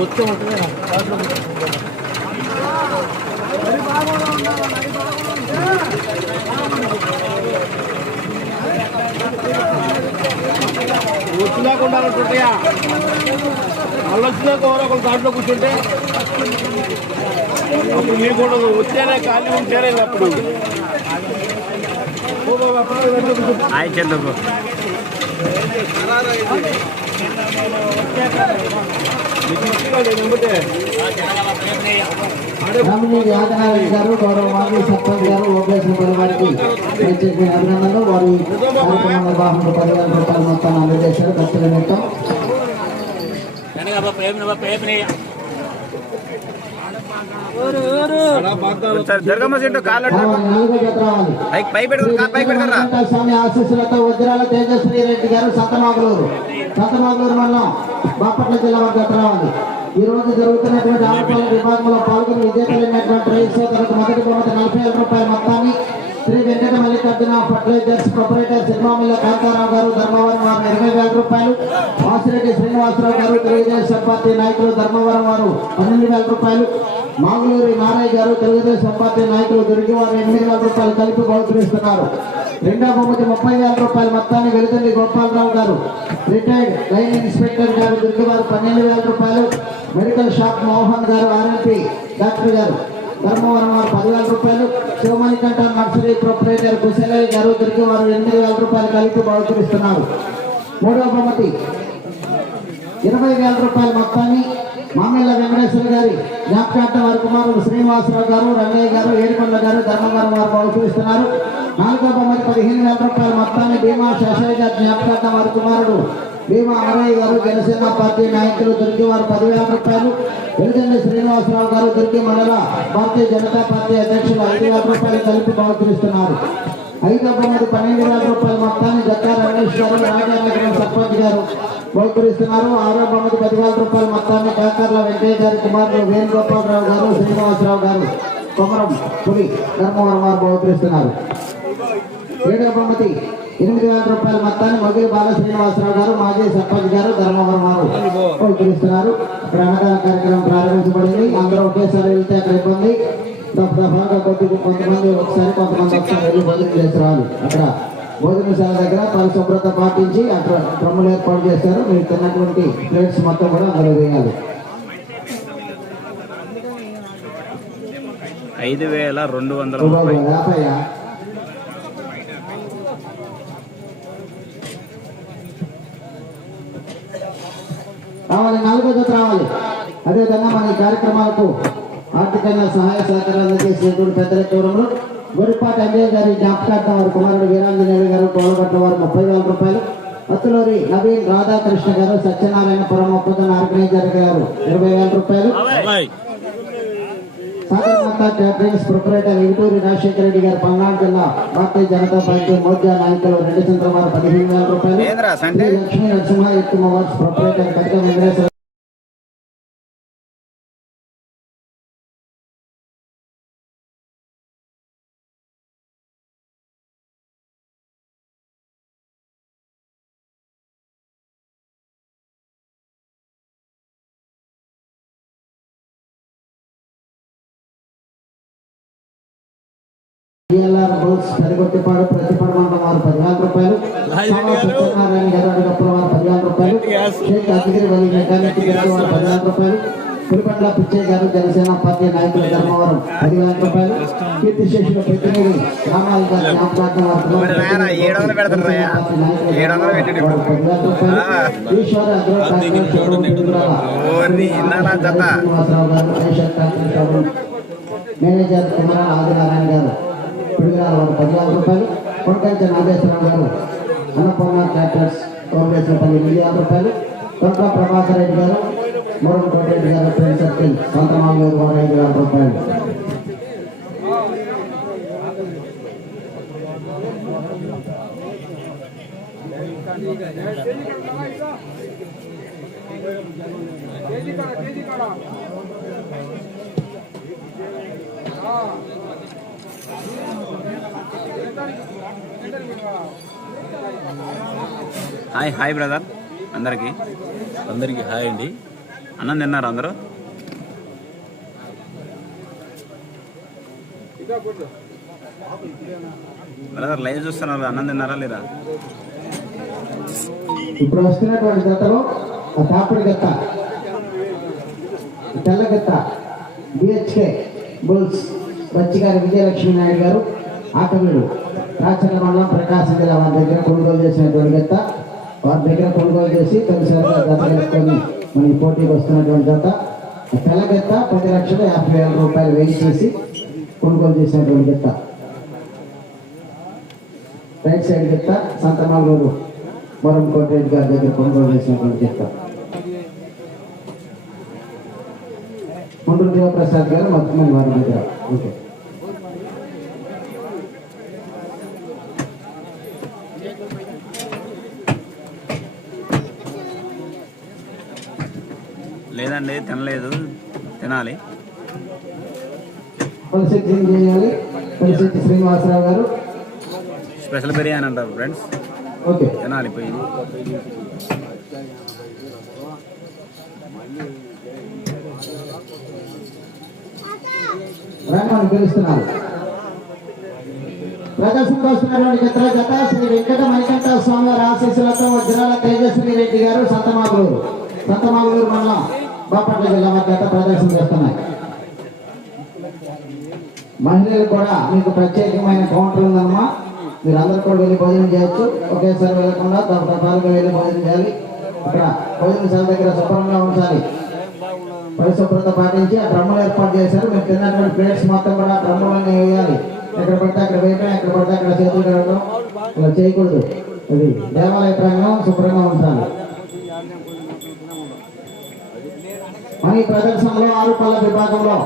ఒత్తే ఉంటుంది వచ్చినాకుండా ఉంటుంటాయా మళ్ళీ వచ్చినాక ఒకరు దాంట్లో కూర్చుంటే అప్పుడు మీకు కూడా వచ్చేనే ఖాళీ ఉంటేనే అప్పుడు ఆయన బాబా, చంద్రబాబు మీకు ఇచ్చినా నేను నమ్మితే. యాదనారాయణ గారు గౌరవ మాజీ సర్పంచ్ గారు ఓపేశ్వర వారికి ప్రత్యేక అభినందనలు. వారి కార్యక్రమ నిర్వాహకులు పదివేల రూపాయల మొత్తాన్ని అందజేశారు ఖర్చుల నిమిత్తం సార్ దుర్గమ్మ పైకి పై పెట్టుకుని పై పెట్టుకురా స్వామి ఆశీస్సులతో వజ్రాల తేజస్వి రెడ్డి గారు సంతమాగులూరు సంతమాగులూరు మండలం బాపట్ల జిల్లా వారి రావాలి ఈ రోజు జరుగుతున్నటువంటి ఆడపాలెం విభాగంలో పాల్గొని విజేతలైనటువంటి రైతు సోదరులకు మొదటి బహుమతి నలభై రూపాయల మొత్తాన్ని శ్రీ వెంకట మల్లికార్జున ఫర్టిలైజర్స్ ప్రొపరేటర్ సినిమామిల్ల కాంతారావు గారు ధర్మవరం వారు ఇరవై వేల రూపాయలు. వాసిరెడ్డి శ్రీనివాసరావు గారు తెలుగుదేశం పార్టీ నాయకులు ధర్మవరం వారు పన్నెండు వేల రూపాయలు. మాగులూరి నారాయణ గారు తెలుగుదేశం పార్టీ నాయకులు దొరికి వారు ఎనిమిది వేల రూపాయలు కలిపి బహుకరిస్తున్నారు. రెండో బహుమతి ముప్పై వేల రూపాయల మొత్తాన్ని వెళుతుంది గోపాలరావు గారు. రిటైర్డ్ లైన్ ఇన్స్పెక్టర్ గారు దుర్గి వారు పన్నెండు వేల రూపాయలు. మెడికల్ షాప్ మోహన్ గారు ఆర్ఎంపీ డాక్టర్ గారు. ధర్మవరం వారు పదివేల రూపాయలు శివమణికంఠ నర్సరీ ప్రొపరేటర్ కుశలయ్య గారు వారు ఎనిమిది వేల రూపాయలు కలిపి బహుకరిస్తున్నారు. మూడో బహుమతి ఇరవై వేల రూపాయల మొత్తాన్ని మామిళ్ళ వెంకటేశ్వర గారి జ్ఞాపకార్థ వారి కుమారుడు శ్రీనివాసరావు గారు రంగయ్య గారు ఏడుకొండ గారు ధర్మవరం వారు బహుకరిస్తున్నారు. నాలుగో బొమ్మది పదిహేను వేల రూపాయల మొత్తాన్ని భీమా శేషయ్య గారి జ్ఞాపకార్థ వారి కుమారుడు భీమా అరయ్య గారు జనసేన పార్టీ నాయకులు దొరికి వారు పదివేల రూపాయలు. వెలుగండి శ్రీనివాసరావు గారు దొరికి మండల భారతీయ జనతా పార్టీ అధ్యక్షులు ఐదు వేల రూపాయలు కలిపి బహుకరిస్తున్నారు. ఐదు బొమ్మది పన్నెండు వేల రూపాయల మొత్తాన్ని జక్కా రమేష్ గారు రాజానగరం సర్పంచ్ గారు బహుకరిస్తున్నారు. ఆరో బొమ్మది పదివేల రూపాయల మొత్తాన్ని కాకర్ల వెంకయ్య గారి కుమారుడు వేణుగోపాలరావు గారు శ్రీనివాసరావు గారు కొమరం పులి ధర్మవరం వారు బహుకరిస్తున్నారు. ఏడవ బొమ్మది ఎనిమిది వేల రూపాయల మొత్తాన్ని మొగిలి బాల శ్రీనివాసరావు గారు మాజీ సర్పంచ్ గారు ధర్మవరం వారు బహుకరిస్తున్నారు ఇక్కడ అన్నదాన కార్యక్రమం ప్రారంభించబడింది. అందరూ ఒకేసారి వెళ్తే అక్కడ ఇబ్బంది. దఫ దఫాగా కొద్ది కొంతమంది ఒకసారి కొంతమంది ఒకసారి వెళ్ళి భోజనం చేసి రావాలి. అక్కడ భోజనశాల దగ్గర పరిశుభ్రత పాటించి అక్కడ డ్రమ్ములు ఏర్పాటు చేస్తారు మీరు తిన్నటువంటి ప్లేట్స్ మొత్తం కూడా అందులో వేయాలి. ఐదు వేల రెండు వందల ఓ రావాలి నాలుగో జత రావాలి. అదేవిధంగా మన ఈ కార్యక్రమాలకు ఆర్థికంగా సహాయ సహకారాలు అందజేసినటువంటి పెద్దల దూరంలో గురిపాటి అంబేద్ గారి జ్ఞాపకార్థం వారి కుమారుడు వీరాంజనేయులు గారు తోలగట్ల వారు ముప్పై వేల రూపాయలు. అత్తులూరి నవీన్ రాధాకృష్ణ గారు సత్యనారాయణపురం ఒప్పందం ఆర్గనైజర్ గారు ఇరవై వేల రూపాయలు. సాగర్ మాతా క్యాటరింగ్స్ ప్రొపరేటర్ ఇంటూరి రాజశేఖర రెడ్డి గారు పల్నాడు జిల్లా భారతీయ జనతా పార్టీ మోర్చా నాయకులు రెండు చంద్ర వారు పదిహేను వేల రూపాయలు. లక్ష్మీ నరసింహ ఎక్కువ proprietor Katika Venkateswara DLR bulls Peragottipadu Prathipadu మండలం వారు పదివేల రూపాయలు. సత్యనారాయణ గారు అడిగప్పుల వారు పదివేల రూపాయలు. షేక్ అతిగిరి వలి మెకానిక్ వారు పదివేల రూపాయలు. పులిపండ్ల పిచ్చయ్య గారు జనసేన పార్టీ నాయకులు ధర్మవరం పదివేల రూపాయలు. కీర్తి శేషుల ప్రతినిధి రామాల్ గారు జ్ఞాపకార్థం ఈశ్వర గారు మేనేజర్ కుమార్ ఆదినారాయణ గారు గారు పదివేల రూపాయలు. కొంకంచె నాగేశ్వరరావు గారు అన్నపూర్ణ క్యాటర్స్ కోమేశ్వరపల్లి వెయ్యి యాభై రూపాయలు. కొంత ప్రభాకర్ రెడ్డి గారు మోరం కోటిరెడ్డి గారు ఫ్రెండ్ సర్కిల్ సంతమాలు వారు ఐదు వేల రూపాయలు. Hi hi brother. అందరికి. అందరికీ హాయ్ అండి. అన్నం తిన్నారు అందరూ? బ్రదర్ లైవ్ చూస్తున్నారు అన్నం తిన్నారా లేదా? ఇప్పుడు వస్తున్నటువంటి జతలో ఆ తాపడి గత్త తెల్ల గత్త బిహెచ్కే బుల్స్ బచ్చిగారి విజయలక్ష్మి నాయుడు గారు ఆకవీడు రాచర్ల మండలం ప్రకాశం జిల్లా వారి దగ్గర కొనుగోలు చేసినటువంటి గత్త వారి దగ్గర కొనుగోలు చేసి తొలిసారిగా జత కలుపుకొని మన పోటీకి వస్తున్నటువంటి జత. తెలగెత్త పది లక్షల యాభై వేల రూపాయలు వెయిట్ చేసి కొనుగోలు చేసినటువంటి జత రైట్ సైడ్ జత సంతమాగూరు మొరం కోటరెడ్డి గారి దగ్గర కొనుగోలు చేసినటువంటి జత ముందు దేవప్రసాద్ గారు మొత్తం వారి దగ్గర. ఓకే. లేదండి తినలేదు. తినాలి. స్పెషల్ బిర్యానీ అంటారు ఫ్రెండ్స్. ఓకే. తినాలి పోయి. పిలుస్తున్నారు. వస్తున్నటువంటి జత శ్రీ వెంకట మణికంఠ స్వామి ఆశీస్సులతో వజ్రాల రెడ్డి గారు సంతమాగులూరు సంతమాగులూరు మండలం. బాపట్ల జిల్లా మధ్య ప్రదర్శన చేస్తున్నాయి. మహిళలు కూడా మీకు ప్రత్యేకమైన కౌంటర్ ఉందమ్మా. మీరు అందరు కూడా వెళ్ళి భోజనం చేయొచ్చు. ఒకేసారి వెళ్ళకుండా తరతరాలుగా వెళ్ళి భోజనం చేయాలి. అక్కడ భోజనశాల దగ్గర శుభ్రంగా ఉంచాలి. పరిశుభ్రత పాటించి ఆ డ్రమ్ములు ఏర్పాటు చేశారు. మేము తిన్నటువంటి ప్లేట్స్ మొత్తం కూడా డ్రమ్ములన్నీ వేయాలి. ఎక్కడ పడితే అక్కడ వేయటం ఎక్కడ పడితే అక్కడ చేతులు కడగడం ఇలా చేయకూడదు. ఇది దేవాలయ ప్రాంగణం శుభ్రంగా ఉంచాలి. మరి ప్రదర్శనలో ఆరు పళ్ళ విభాగంలో.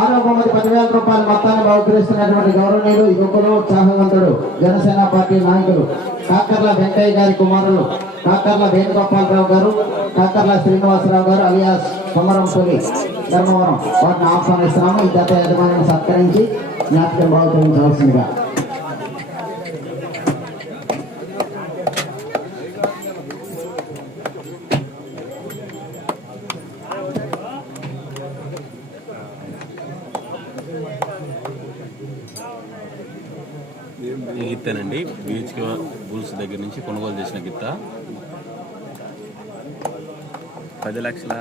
ఆరో బహుమతి పదివేల రూపాయల మొత్తాన్ని బహుకరిస్తున్నటువంటి గౌరవనీయులు యువకులు ఉత్సాహవంతుడు జనసేన పార్టీ నాయకులు. కాకర్ల వెంకయ్య గారి కుమారులు కాకర్ల వేణుగోపాలరావు గారు కాకర్ల శ్రీనివాసరావు గారు అలియాస్ కొమరంపులి ధర్మవరం. వారిని ఆహ్వానిస్తున్నాము. ఈ గత యజమానిని సత్కరించి జ్ఞాపకం బహుకరించవలసిందిగా ఈ గిత్తేనండి బీచ్ బుల్స్ దగ్గర నుంచి కొనుగోలు చేసిన గిత్త. పది లక్షల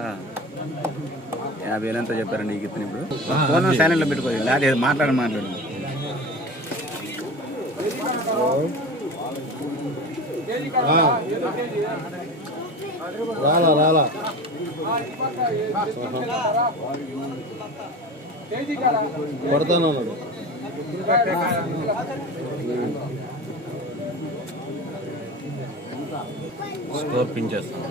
యాభై వేలు ఎంత చెప్పారండి ఈ గిత్తని ఇప్పుడు. ఫోన్ సైలెంట్లో పెట్టుకోవాలి లేదా మాట్లాడి మాట్లాడు. రాలా రాలా. కొడతానన్నాడు స్కోర్ పిన్ చేస్తాను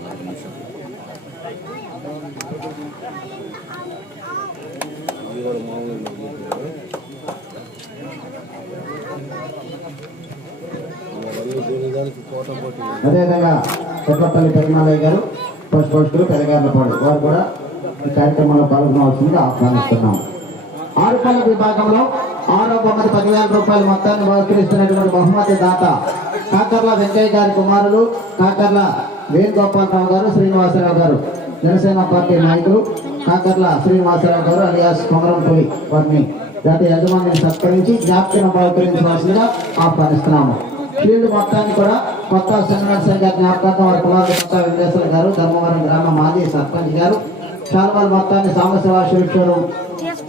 అదేవిధంగా కొత్తపల్లి పెరుమాలయ్య గారు పోస్ట్ పోస్టులు పెదగార్లపాడు వారు కూడా ఈ కార్యక్రమంలో పాల్గొనవలసిందిగా ఆహ్వానిస్తున్నాం. ఆరుపల్లి విభాగంలో ఆరో బొమ్మది పదివేల రూపాయల మొత్తాన్ని బహుకరిస్తున్నటువంటి బహుమతి దాత కాకర్ల వెంకయ్య గారి కుమారులు కాకర్ల వేణుగోపాలరావు గారు శ్రీనివాసరావు గారు. జనసేన పార్టీ నాయకులు కాకర్ల శ్రీనివాసరావు గారు అలియాస్ కొమరంపులి వారిని గత యజమానిని సత్కరించి జ్ఞాపకం బహుకరించవలసిందిగా ఆహ్వానిస్తున్నాము. ఫీల్డ్ మొత్తాన్ని కూడా కొత్త శ్రీనివాసరావు గారి జ్ఞాపకార్థం వారి కులాల కొత్త వెంకటేశ్వర గారు ధర్మవరం గ్రామ మాజీ సర్పంచ్ గారు శాల్వాల్ మొత్తాన్ని సాంబశివ షోరూమ్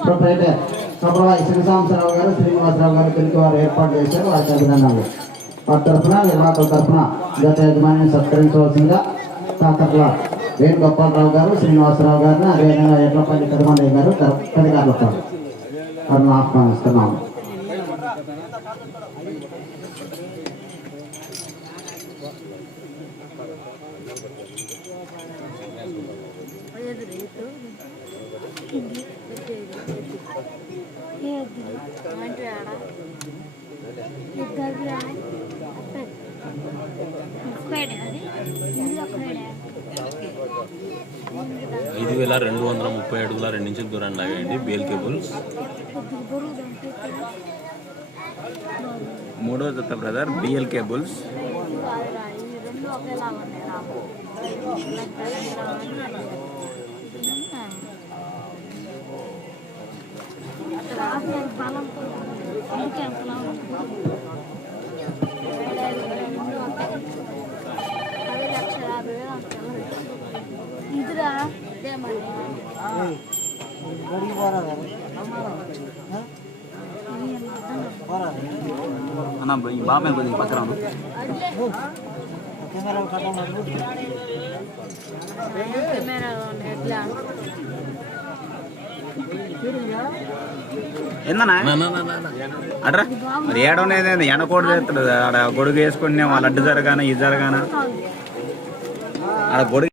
ప్రొపరేటర్ సభవాయి శ్రీసాంబరావు గారు శ్రీనివాసరావు గారు తిరిగి వారు ఏర్పాటు చేశారు. వారికి అభినందనలు. వారి తరఫున నిర్వాహకుల తరఫున గత యజమానిని సత్కరించవలసిందిగా కాకర్ల వేణుగోపాలరావు గారు శ్రీనివాసరావు గారిని అదేవిధంగా ఎడ్లపల్లి పెరుమలయ్య గారు అధికారులతో వారిని ఆహ్వానిస్తున్నాము అంటే ఆడ ఐదు వేల రెండు వందల ముప్పై అడుగుల రెండు ఇంచుల దూరాన్ని లాగేయండి. బేల్ కేబుల్స్ మూడో జత బ్రదర్ బిఎల్ కేబుల్స్. రెండు ఒకేలాగా ఉన్నాయి రాము బలం అందుకే అంతలా పది ఏందన్నా? నా, నా, నా, నా, నా. అడ్రా. మరి ఏడవనేది ఎండకోడు చేస్తాడు. ఆడ గొడుగు వేసుకుని వాళ్ళ అడ్డు జరగాన ఇది జరగాన? ఆడ గొడుగు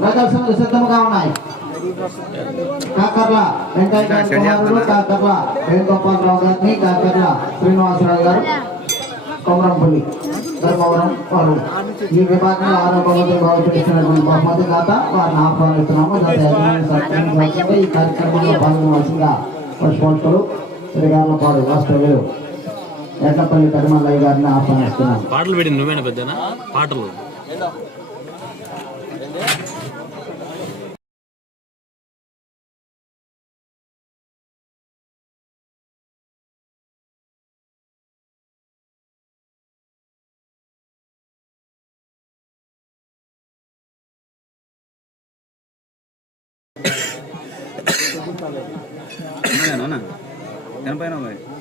ప్రదర్శనలు సిద్ధంగా ఉన్నాయి. కాకర్ల వెంకయ్య గారి కుమారుడు కాకర్ల వేణుగోపాలరావు గారిని కాకర్ల శ్రీనివాసరావు గారు కొమరంపల్లి ధర్మవరం వారు ఈ విభాగంలో ఆరో బహుమతి బాగుపడిస్తున్నటువంటి బహుమతి ఖాత వారిని ఆహ్వానిస్తున్నాము. ఈ కార్యక్రమంలో పాల్గొనవలసిందిగా పశుపోషకులు శ్రీగార్లపాడు వాస్తవ్యులు ఎడ్లపల్లి కరిమల్లయ్య గారిని ఆహ్వానిస్తున్నాము. పాటలు పెట్టింది నువ్వేనా పెద్దనా? పాటలు.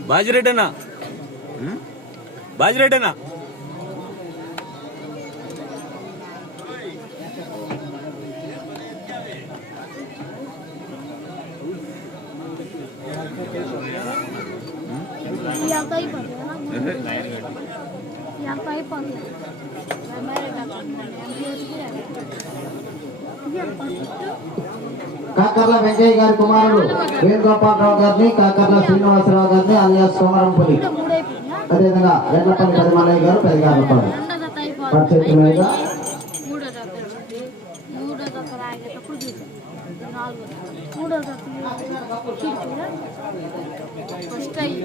మరి బాజిరెడ్డనా ఉం? బాజిరెడ్డనా ఎంత అయిపోతుంది ఏహే. ఎంత అయిపోతుంది కాకర్ల వెంకయ్య గారి కుమారుడు వేణుగోపాలరావు గారిని కాకర్ల శ్రీనివాసరావు గారిని అలియాస్ సోమరంపల్లి. అదేవిధంగా ఎడ్లపల్లి కరిమల్లయ్య గారు పెదగారపాడు మీదుగా ఫస్ట్ అయ్యి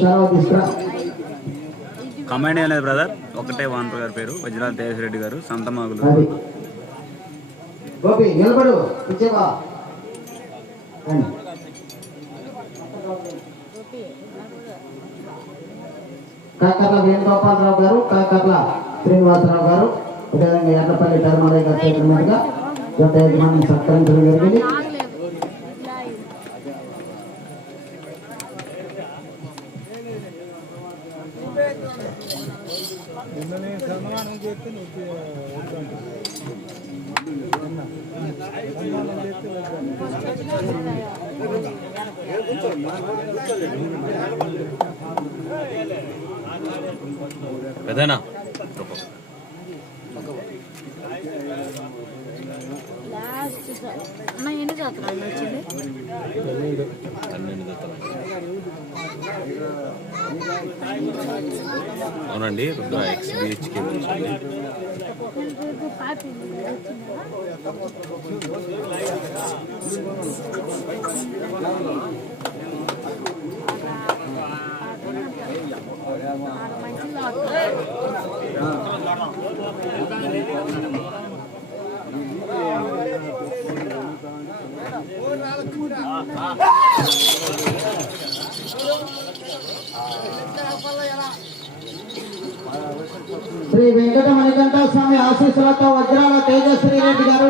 సెలవు తీసుకురా. కమాండ్ ఏం లేదు బ్రదర్. ఒకటే వానర్ గారి పేరు వజ్రాల తేజరెడ్డి గారు సంతమాగులు అది. గోపి నిలబడు ఇచ్చేవా కాకర్ల వేణుగోపాలరావు గారు కాకర్ల శ్రీనివాసరావు గారు అదేవిధంగా ఎర్రపల్లి ధర్మరాయ గారి చేతుల మీదుగా జత యజమాని సత్కరించడం జరిగింది. అన్న ఎన్ని జాతర వచ్చింది పన్నెండు జతలు అవునండి ఎక్స్ పాపి శ్రీ వెంకట మణికంఠ స్వామి ఆశీస్సులతో వజ్రాల తేజశ్రీ రెడ్డి గారు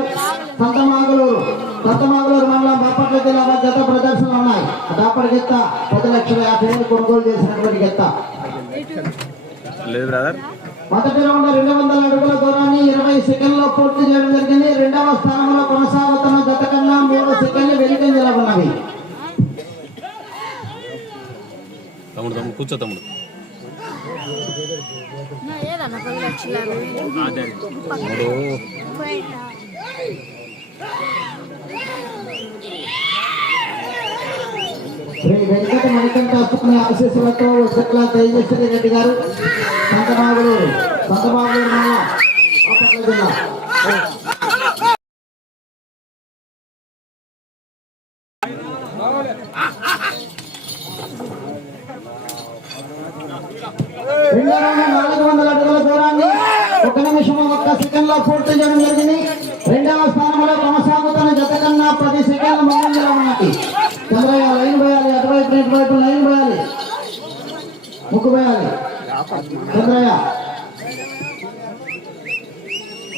సంతమాగులూరు సంతమాగులూరు మండలం బాపట్ల జిల్లా గత ప్రదర్శన ఉన్నాయి. బాపట్ల గెత్త పది లక్షల యాభై వేలు కొనుగోలు చేసినటువంటి గెత్త. మొదటి రౌండ్ రెండు వందల అడుగుల దూరాన్ని ఇరవై సెకండ్లో పూర్తి చేయడం జరిగింది. రెండవ స్థానంలో కొనసాగుతున్న గత కన్నా మూడు సెకండ్లు వెనుక నిలబడినవి కూర్చో తమ్ముడు. పది శ్రీ వెంకట అప్పుకునే ఆశీస్సులతో ఉత్తట్ల తేజస్వరి రెడ్డి గారు సంతమాగులూరు జిల్లా నాలుగు వందల అడుగుల దూరాన్ని ఒక నిమిషం ఒక్క సెకండ్లో పూర్తి చేయడం జరిగింది. రెండవ స్థానంలో కొనసాగుతున్న జత కన్నా పది సెకండ్ల ముందంజలో ఉన్నది. చంద్రయ్య లైన్ పోయాలి అటువైపు ఇటువైపు లైన్ పోయాలి. ముక్కు పోయాలి. చంద్రయ్య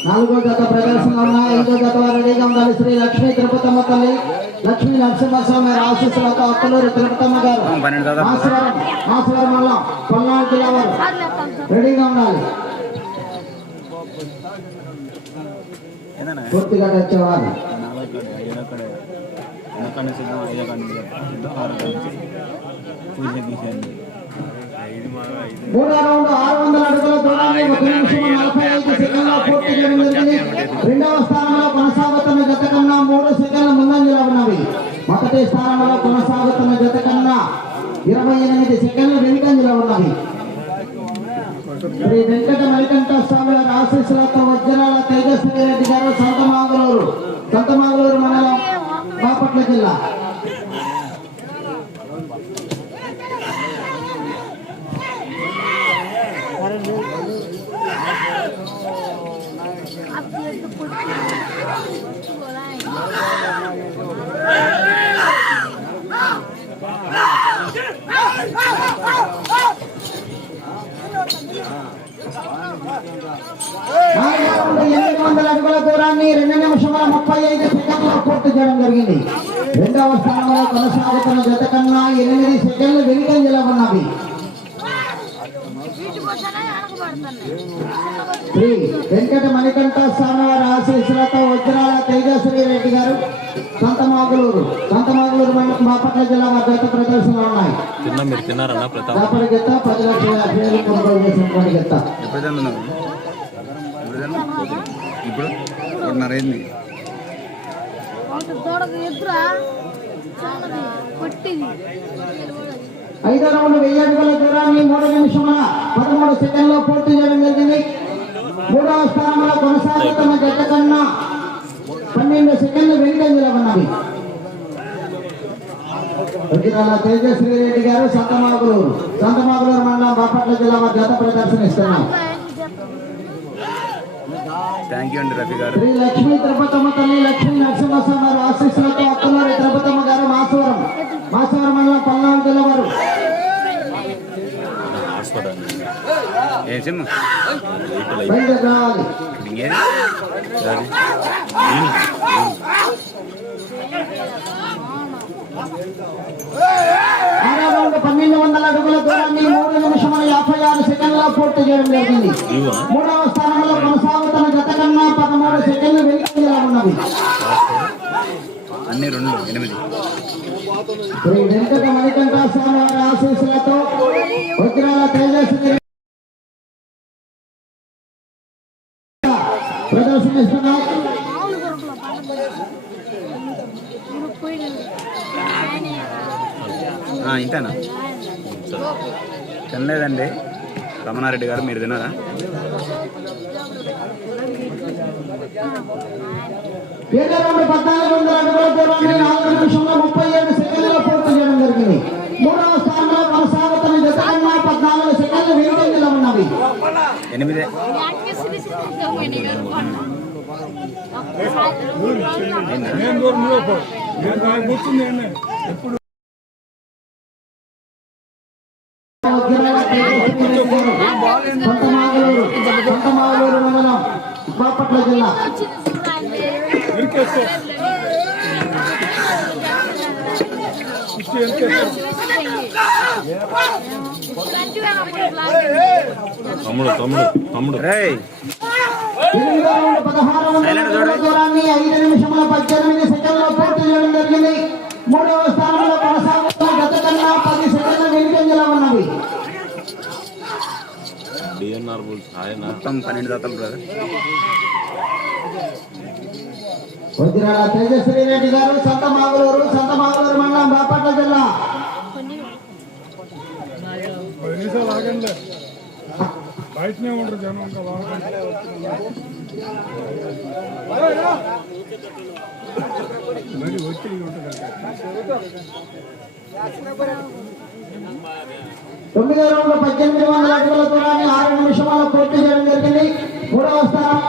నాలుగో జత ప్రదర్శన ఉన్నాయి ఐదో జత రెడీగా ఉండాలి శ్రీ లక్ష్మీ తిరుపతమ్మ తల్లి లక్ష్మీ నరసింహస్వామి ఆశీస్సులతో అక్కలూరు తిరుపతమ్మ గారు. పన్నెండు మాసవరం మాసవరం పల్నాడు జిల్లా వారు రెడీగా ఉండాలి. తీసే తీసేయండి మూడో రౌండ్ ఆరు వందల అడుగుల దూరాన్ని ఒక నిమిషం నలభై ఐదు సెకండ్ల పూర్తి చేయడం జరిగింది రెండవ స్థానంలో కొనసాగుతున్న జత కన్నా మూడు సెకండ్ల ముందంజలో ఉన్నవి మొదటి స్థానంలో కొనసాగుతున్న జత కన్నా ఇరవై ఎనిమిది సెకండ్ల వెనుకంజలో ఉన్నవి శ్రీ వెంకట మణికంఠ స్వామి వారి ఆశీస్సులతో వజ్రాల తేజస్వి రెడ్డి గారు సంతమాగులూరు సంతమాగులూరు మండలం బాపట్ల జిల్లా నాలుగో రౌండ్ ఎనిమిది వందల అడుగుల దూరాన్ని రెండు నిమిషముల ముప్పై ఐదు సెకండ్లు పూర్తి చేయడం జరిగింది రెండవ స్థానంలో కొనసాగుతున్న జత కన్నా ఎనిమిది సెకండ్లు వెనుకంజలో ఉన్నవి వీటి కోసమే వెనకబడుతున్నాయి శ్రీ వెంకట మణికంఠ స్వామి వారి ఆశీస్సులతో వజ్రాల తేజశ్రీ రెడ్డి గారు సంతమాగులూరు సంతమాగులూరు మండలం బాపట్ల జిల్లా జత ప్రదర్శనలు ఉన్నాయి. గెత్త పది లక్షల యాభై వేలు కొనుగోలు చేసినటువంటి గెత్త. ఇప్పుడు? పొట్టిది ఐదో రౌండ్ వెయ్యి అడుగుల దూరాన్ని మూడు నిమిషముల పదమూడు సెకండ్లో పూర్తి చేయడం జరిగింది. మూడవ స్థానంలో కొనసాగుతున్న జట్ల కన్నా పన్నెండు సెకండ్లు వెనుకంజలో వజ్రాల తేజశ్రీ రెడ్డి గారు సంతమాగులూరు. సంతమాగులూరు మండలం బాపట్ల జిల్లా జత ప్రదర్శన ఇస్తున్నాం థ్యాంక్ యూ అండి రఫీ గారు. శ్రీ లక్ష్మీ తిరుపతమ్మ తల్లి లక్ష్మీ నరసింహస్వామి వారి ఆశీస్సులతో తిరుపతమ్మ గారు మాసవరం. మాసవరం మండలం పల్నాడు జిల్లా వారు. హాస్పిటల్ ఏం సిమ్ బయలుదేరి రావాలి ఇంకేం ఆరో రౌండ్ పన్నెండు వందల అడుగుల దూరాన్ని మూడు నిమిషముల యాభై ఆరు సెకండ్ల పూర్తి చేయడం జరిగింది ఇవా మూడవ స్థానంలో కొనసాగుతున్న గత కన్నా పదమూడు సెకండ్లు వెనుకంజలో ఉన్నవి అన్ని రెండు ఎనిమిది శ్రీ వెంకట మణికంఠ స్వామి వారి ఆశీస్సులతో ఇంతేనా? తినలేదండి. రమణారెడ్డి గారు మీరు తిన్నారా? పద్నాలుగు వందల అడుగుల దూరాన్ని నాలుగు నిమిషంలో ముప్పై ఏడు సెకండ్లలో పూర్తి చేయడం జరిగింది మూడవ స్థానంలో కొనసాగుతున్న జత కన్నా పద్నాలుగు సెకండ్లు వెనుకంజలో ఉన్నవి ఇదే. వజ్రాల బాపట్ల జిల్లా తమ్ముడు తమ్ముడు తమ్ముడు. దూరాన్ని ఐదు నిమిషముల పద్దెనిమిది సెకండ్లో పూర్తి చేయడం జరిగింది. మూడవ స్థానంలో కొనసాగుతున్న గత కన్నా పది సెకండ్ల వెనుకంజలో ఉన్నవి బుల్స్ ఆయన మొత్తం పన్నెండు జతలు బ్రదర్ వజ్రాల తేజశ్రీ రెడ్డి గారు సంత మాగులూరు సంత మాగులూరు మండలం బాపట్ల జిల్లా. బయటనే ఉండరు జనం ఇంకా మరి వచ్చి తొమ్మిదో రౌండ్ పద్దెనిమిది వందల అడుగుల దూరాన్ని ఆరు నిమిషాల్లో పూర్తి చేయడం జరిగింది. మూడవ స్థానం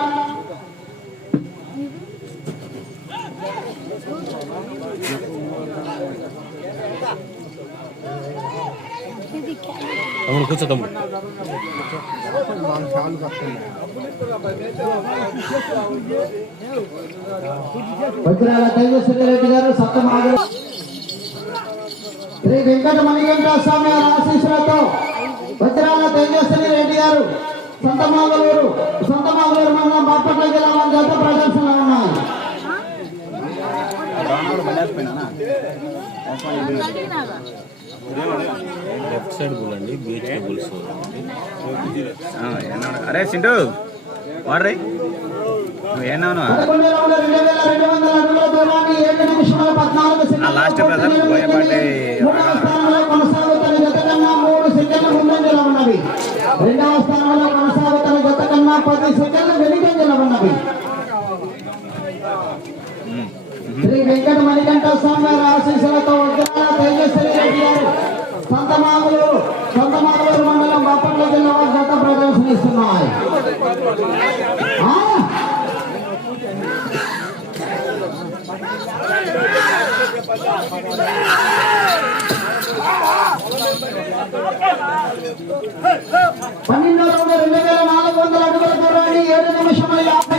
తమ్ముడు కూర్చో తమ్ముడు వజ్రాల గారు సప్తమాగు శ్రీ వెంకట మణికంఠ స్వామి గారి ఆశీస్సులతో వజ్రాల తేజస్వరి రెడ్డి గారు సొంతమాగలూరు సొంతమాగలూరు మండలం బాపట్ల జిల్లా వారి జత ప్రదర్శనలో ఉన్నాయి. లెఫ్ట్ సైడ్ బుల్ అండి బీచ్ బుల్స్ అరే సింటూ వాడరే. లాస్ట్ బ్రదర్ బోయపాటి రెండవ స్థానంలో కొనసాగుతున్న జత కన్నా పది సెకండ్ల వెనుకంజలో ఉన్నవి. శ్రీ వెంకట మణికంఠ స్వామి వారి ఆశీస్సులతో ఉగ్రాల తేజస్వరి రెడ్డి గారు సంతమాగులూరు సంతమాగులూరు మండలం బాపట్ల జిల్లా వారి జత ప్రదర్శనిస్తున్నాయి ఆ? పన్నెండు రెండు వేల నాలుగు వందల అడుగుల దూరాన్ని ఏడు నిమిషముల యాభై యాభై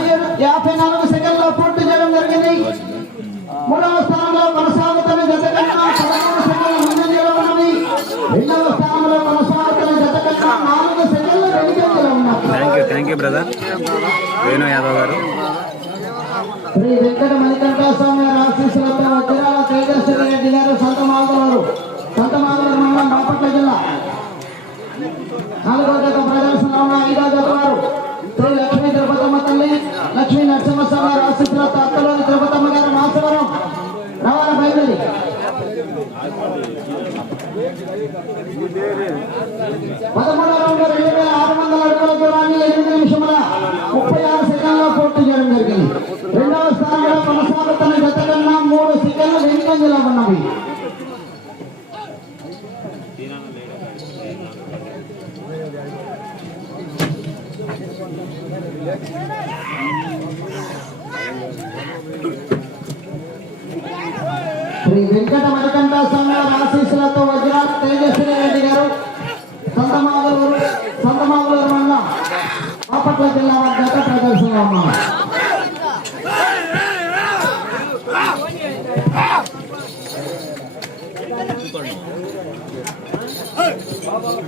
బ్రదర్ వేణు యాదవ్ గారు. శ్రీ వెంకట మణికంఠ స్వామి గారి ఆశీస్సులతో వజ్రాల తేజస్వరి రెడ్డి గారు సంత మాగలూరు సంత మాగలూరు మండలం బాపట్ల జిల్లా నాలుగో జత ప్రదర్శన ఉన్న ఐదో జత వారు శ్రీ లక్ష్మీ తిరుపతమ్మ తల్లి లక్ష్మీ నరసింహస్వామి గారి ఆశీస్సులతో అత్తలోని తిరుపతమ్మ గారు మాసవరం రవాణా బయలుదేరి పదమూడవ రౌండ్ రెండు వేల ఆరు వందల అడుగుల దూరాన్ని ఎనిమిది నిమిషముల ముప్పై ఆరు సెకండ్లో పూర్తి చేయడం జరిగింది రెండవ స్థానంలో కొనసాగుతున్న జత కన్నా మూడు సెకండ్లు వెనుకంజలో ఉన్నవి శ్రీ వెంకట మణికంఠ స్వామి వారి ఆశీస్సులతో వజ్రాల తేజస్వరి రెడ్డి గారు సంతమాగలూరు సంతమాగలూరు మండలం బాపట్ల జిల్లా వారి జత ప్రదర్శనలో ఉన్నారు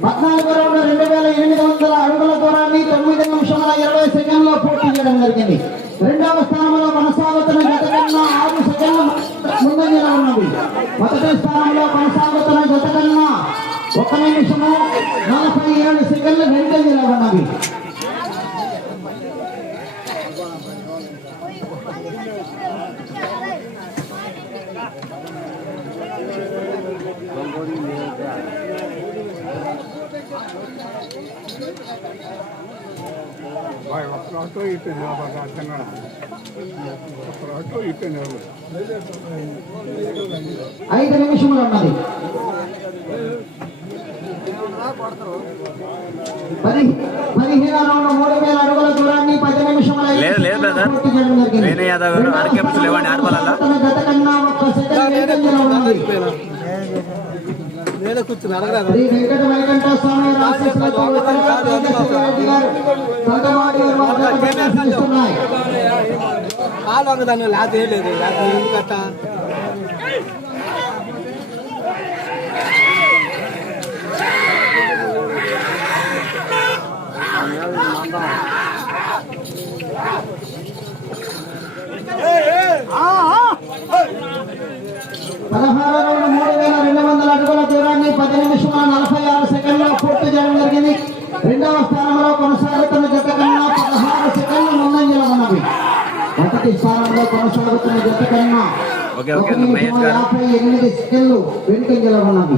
పద్నాలుగు రౌండ్ రెండు వేల ఎనిమిది వందల అడుగుల దూరాన్ని తొమ్మిది నిమిషముల ఇరవై సెకండ్లో పూర్తి చేయడం జరిగింది రెండవ స్థానంలో కొనసాగుతున్న జత కన్నా ఆరు సెకండ్ల ముందంజలో ఉన్నది మొదటి స్థానంలో కొనసాగుతున్న జత కన్నా ఒక నిమిషము నలభై ఏడు సెకండ్లు వెనుకంజలో ఉన్నవి ఒక ఆటో ఇట్టే నిలబడ్డా అర్థం కాదు ఒక ఆటో ఇట్టే నిలబడ్డా ఐదు నిమిషములు ఉన్నది పది పదిహేను రౌండ్ మూడు వేల అడుగుల దూరాన్ని పది నిమిషముల ఐదు లేదు లేదు బ్రదర్ పూర్తి వేణు యాదవ్ గారు ఆర్కేఎంస్ లేవండి ఆర్పాలల్లా తన కాలు లేకపోతే లేదు లేకపోతే ఎందుకట్ట పదహారు రెండు మూడు వేల రెండు వందల అడుగుల దూరాన్ని పది నిమిషముల నలభై ఆరు సెకండ్ల పూర్తి చేయడం జరిగింది. రెండవ స్థానంలో కొనసాగుతున్న జత కన్నా పదహారు సెకండ్ల ముందంజలో ఉన్నవి. మొదటి స్థానంలో కొనసాగుతున్న జత కన్నా యాభై ఎనిమిది సెకండ్లు వెనుకంజలో ఉన్నవి.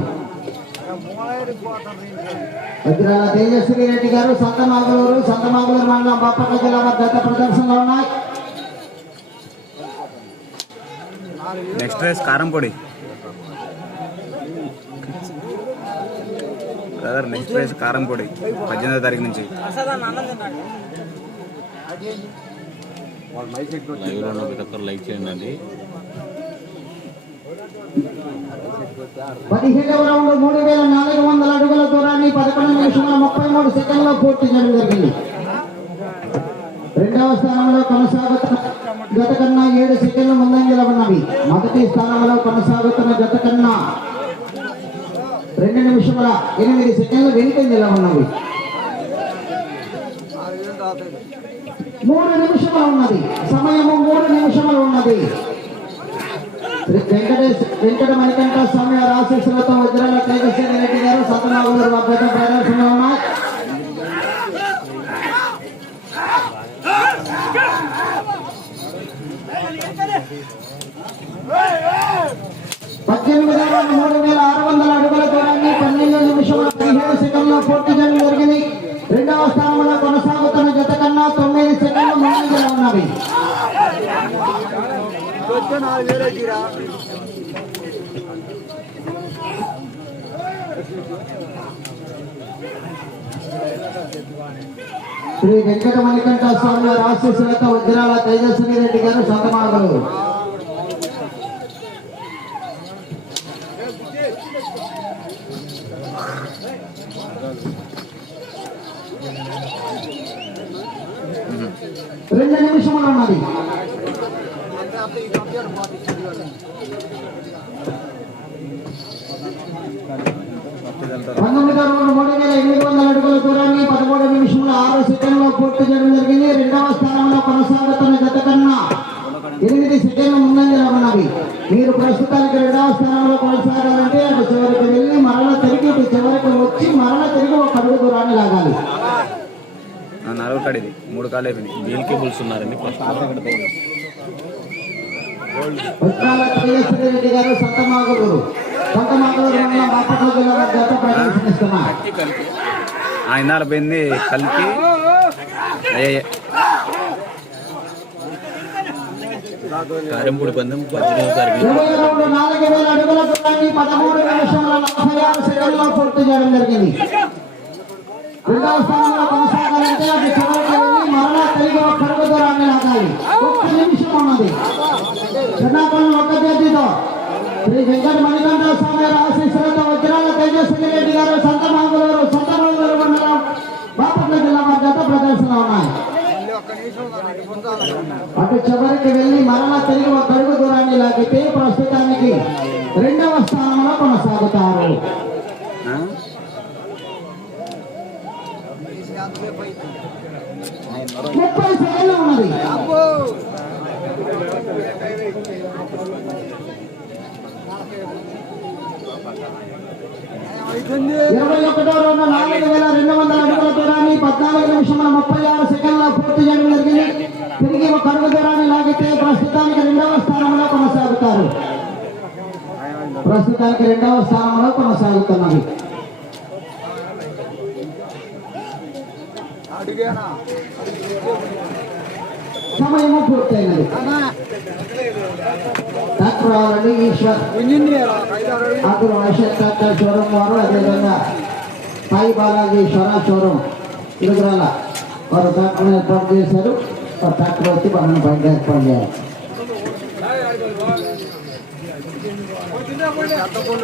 వజ్రాల తేజస్వి రెడ్డి గారు సంతమాగలూరు సంతమాగలూరు మండలం బాపట్ల జిల్లా ప్రదర్శనలో ఉన్నాయి. నెక్స్ట్ రేస్ కారంపొడి బ్రదర్ నెక్స్ట్ రేస్ కారంపొడి పద్దెనిమిదో తారీఖు నుంచి. లైవ్లో ఉన్న ప్రతి ఒక్కరు లైక్ చేయండి పదిహేడవ రౌండ్ మూడు వేల నాలుగు వందల అడుగుల దూరాన్ని పదకొండు నిమిషముల ముప్పై మూడు సెకండ్లో పూర్తి చేయడం జరిగింది. రెండవ స్థానంలో కొనసాగుతున్న జత కన్నా ఏడు సెకండ్లు ముందంజలో ఉన్నవి మొదటి స్థానంలో కొనసాగుతున్న జత కన్నా రెండు నిమిషముల ఎనిమిది సెకండ్లు వెనుకంజలో ఉన్నవి మూడు నిమిషములు ఉన్నది. సమయము మూడు నిమిషములు ఉన్నది. శ్రీ వెంకట మణికంఠ స్వామి వారి ఆశీస్సులతో వజ్రాల తేజస్వి రెడ్డి గారు సతనాగురు వద్ద ప్రదర్శన ఉన్నాయి పద్దెనిమిది వేల మూడు వేల ఆరు వందల అడుగుల దూరాన్ని పన్నెండు నిమిషముల పదిహేను సెకండ్లో పూర్తి చేయడం జరిగింది. మొత్తం నాలుగు వేలు వచ్చిరా శ్రీ వెంకట మణికంఠ స్వామి వారి ఆశీస్సులతో వజ్రాల తేజస్వి రెడ్డి గారు సతమాగలు రెండు నిమిషములు ఉన్నది పంతొమ్మిది రౌండ్ మూడు వేల ఎనిమిది వందల అడుగుల దూరాన్ని పదమూడు నిమిషముల ఆరు సెకండ్లో పూర్తి చేయడం జరిగింది రెండవ స్థానంలో కొనసాగుతున్న జత కన్నా ఎనిమిది సెకండ్ల ముందంజలో ఉన్నవి మీరు ప్రస్తుతానికి రెండవ స్థానంలో కొనసాగాలంటే అటు చివరికి వెళ్ళి మరల తిరిగి ఇటు చివరికి వచ్చి మరల తిరిగి ఒక అడుగు దూరాన్ని లాగాలి నలుగు కడిది మూడు కాలు అయిపోయినాయి వీల్ కేబుల్స్ ఉన్నారండి ఫస్ట్ ఉత్రాల శ్రీశ్వరి రెడ్డి గారు సంతమాగులూరు సంతమాగులూరు మండలం బాపట్ల జిల్లా వారి జత ప్రదర్శనిస్తున్నారు ఆ ఇందాల పోయింది కలిపి అయ్యే కారంపూడి పందెం పద్దెనిమిదో తారీఖు ఇరవై రెండు నాలుగు వేల అడుగుల దూరాన్ని పదమూడు నిమిషముల నలభై ఆరు సెకండ్లో పూర్తి చేయడం జరిగింది. రెండవ స్థానంలో కొనసాగాలంటే అది చివరికి వెళ్ళి మరలా తిరిగి ఒక దూరాన్ని లాగాలి. ఒక్క నిమిషం ఉన్నది. ఒక్క చేతితో శ్రీ వెంకట మణికంఠ స్వామి ఆశీస్సులతో వజ్రాల తేజస్వి రెడ్డి గారు సంతమాంగులూరు సంతమాంగులూరు మండలం బాపట్ల జిల్లా వారి ప్రదర్శన ఉన్నాయి. అటు చివరికి వెళ్ళి మరలా తిరిగి ఒక అడుగు దూరాన్ని లాగితే ప్రస్తుతానికి రెండవ స్థానంలో కొనసాగుతారు. ముప్పై సార్లు ఉన్నది ఇరవై ఒకటో రోజు నాలుగు వేల రెండు వందల అడుగుల దూరాన్ని పద్నాలుగు నిమిషముల ముప్పై ఆరు సెకండ్ల పూర్తి చేయడం జరిగింది తిరిగి ఒక అడుగు దూరాన్ని లాగితే ప్రస్తుతానికి రెండవ స్థానంలో కొనసాగుతారు. ప్రస్తుతానికి రెండవ స్థానంలో కొనసాగుతున్నది. సమయము పూర్తయినది డాక్టర్ ఆల్రెడీ ఈశ్వర్ అప్పుడు వైశ్యత్ డాక్టర్ షోరూమ్ వారు అదేవిధంగా సాయి బాలాజీ స్వర షోరూమ్ ఇరుగురాల వారు డాక్టర్ ఏర్పాటు చేశారు వారు డాక్టర్ వచ్చి మనల్ని బయట ఏర్పాటు చేయాలి